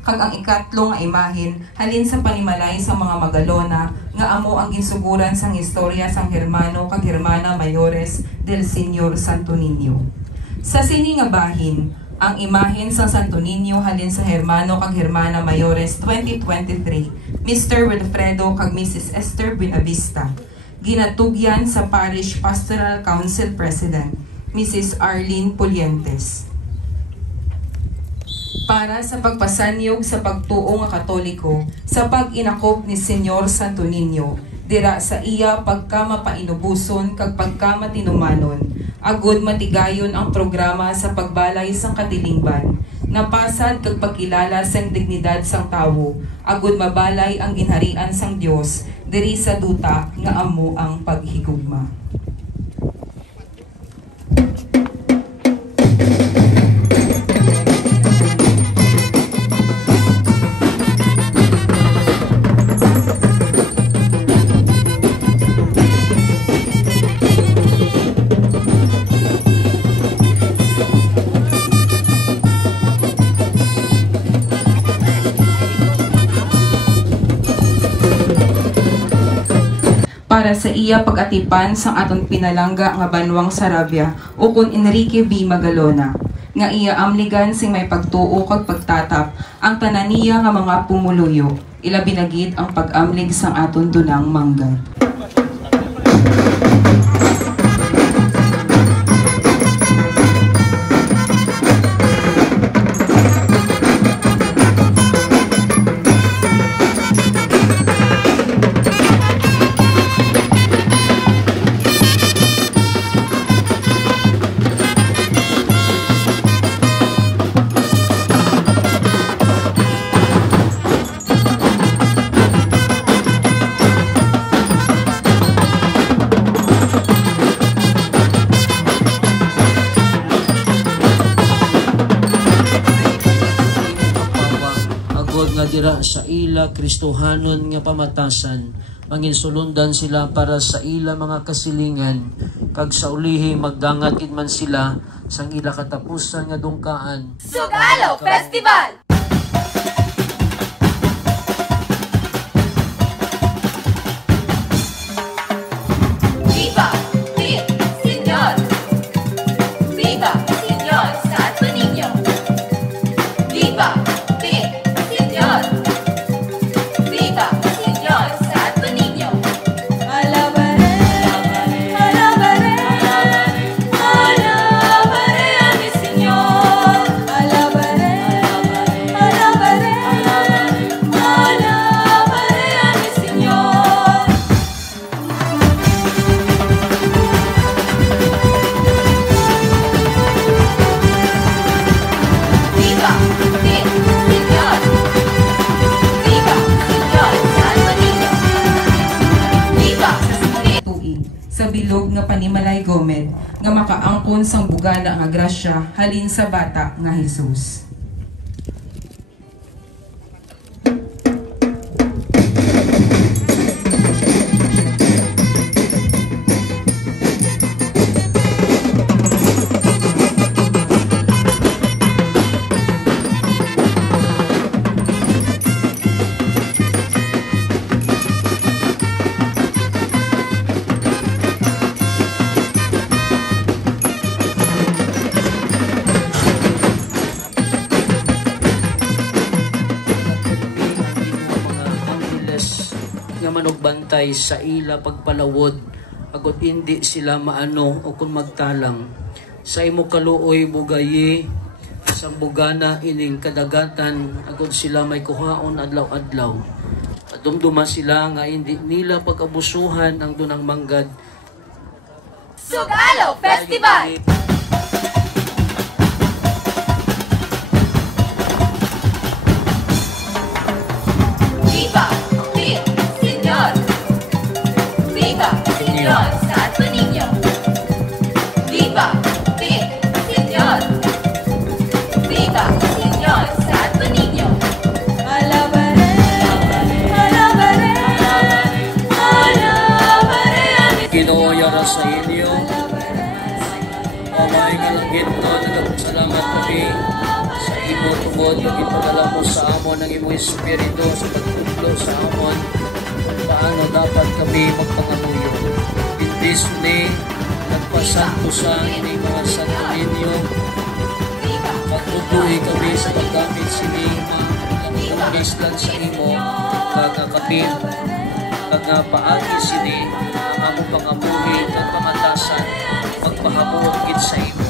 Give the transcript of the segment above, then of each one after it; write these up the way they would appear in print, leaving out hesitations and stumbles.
kag ang ikatlong nga imahen halin sa panimalay sa mga Magalona nga amo ang ginsuguran sang istorya sang Hermano kag Hermana Mayores del Señor Santo Niño. Sa sini nga bahin, ang imahen sa Santo Niño halin sa Hermano kag Hermana Mayores 2023, Mr. Wilfredo kag Mrs. Esther Buenavista. Ginatugyan sa Parish Pastoral Council President, Mrs. Arlene Pulientes. Para sa pagpasanyog sa pagtuo nga Katoliko sa pag-inakop ni Senyor Santo Niño, dira sa iya pagkamapainubuson kag pagkamatinumanon, agud matigayon ang programa sa pagbalay sang katilingban, napasad kag pagkilala sang dignidad sang tawo, agud mabalay ang ginharian sang Dios diri sa duta nga amo ang paghigugma. Para sa iya pag-atipan sang aton pinalangga nga banwang Sarabia o kun Enrique B. Magalona, nga iya amligan sing may pagtuo kag pagtatap ang tananiya nga mga pumuluyo, ilabi na gid ang pag-amlig sang aton dunang manggad. nga dira sa ila Kristohanon nga pamatasan, manginsulundan sila para sa ila mga kasilingan, kag sa ulihi magdangat gid man sila sang ila katapusan nga dungkaan. Sugalo Festival! Viva! Señor! Viva! Señor Santo Niño! Viva! Señor! Viva! Señor Santo Niño! Alabaré, alabaré, alabaré a mi Señor. Alabaré, alabaré, alabaré a mi Señor. Viva! Señor! Viva! Señor Santo Niño! Viva! Tuig sa bilog nga panimalay Gomed nga makaangkon sang bugana nga grasya halin sa bata nga Jesus. Nga manugbantay sa ila pagpalawod, agot hindi sila maano o kung magtalang. Sa imo kaluoy bugayi sa bugana ining kadagatan, agot sila may kuhaon adlaw-adlaw. Dumduma sila nga hindi nila pag-abusuhan ang dunang manggad. Sugalo Festival! Viva! Señor! Viva! Señor Santo Niño! Viva! Señor! Viva! Señor Santo Niño! Alabaré, alabaré, alabaré a mi Ginoo yara sa inyo, ipadala mo sa amon ang imong espiritu sa pagtudlo sa amon kung paano dapat kami magpangamuyo. In this way, nagpasanto sa ining mga santo ninyo, pagtutuloy kami sa paggamit sini ang islan sa imo, kagakapin, kagapaagi sini, ang among pangamuhi at pangatasan, magpahamuot gid sa imo.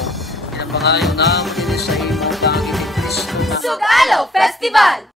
Inamangayon namin din sa imo, pangin ni Kristo. Sugalo Festival!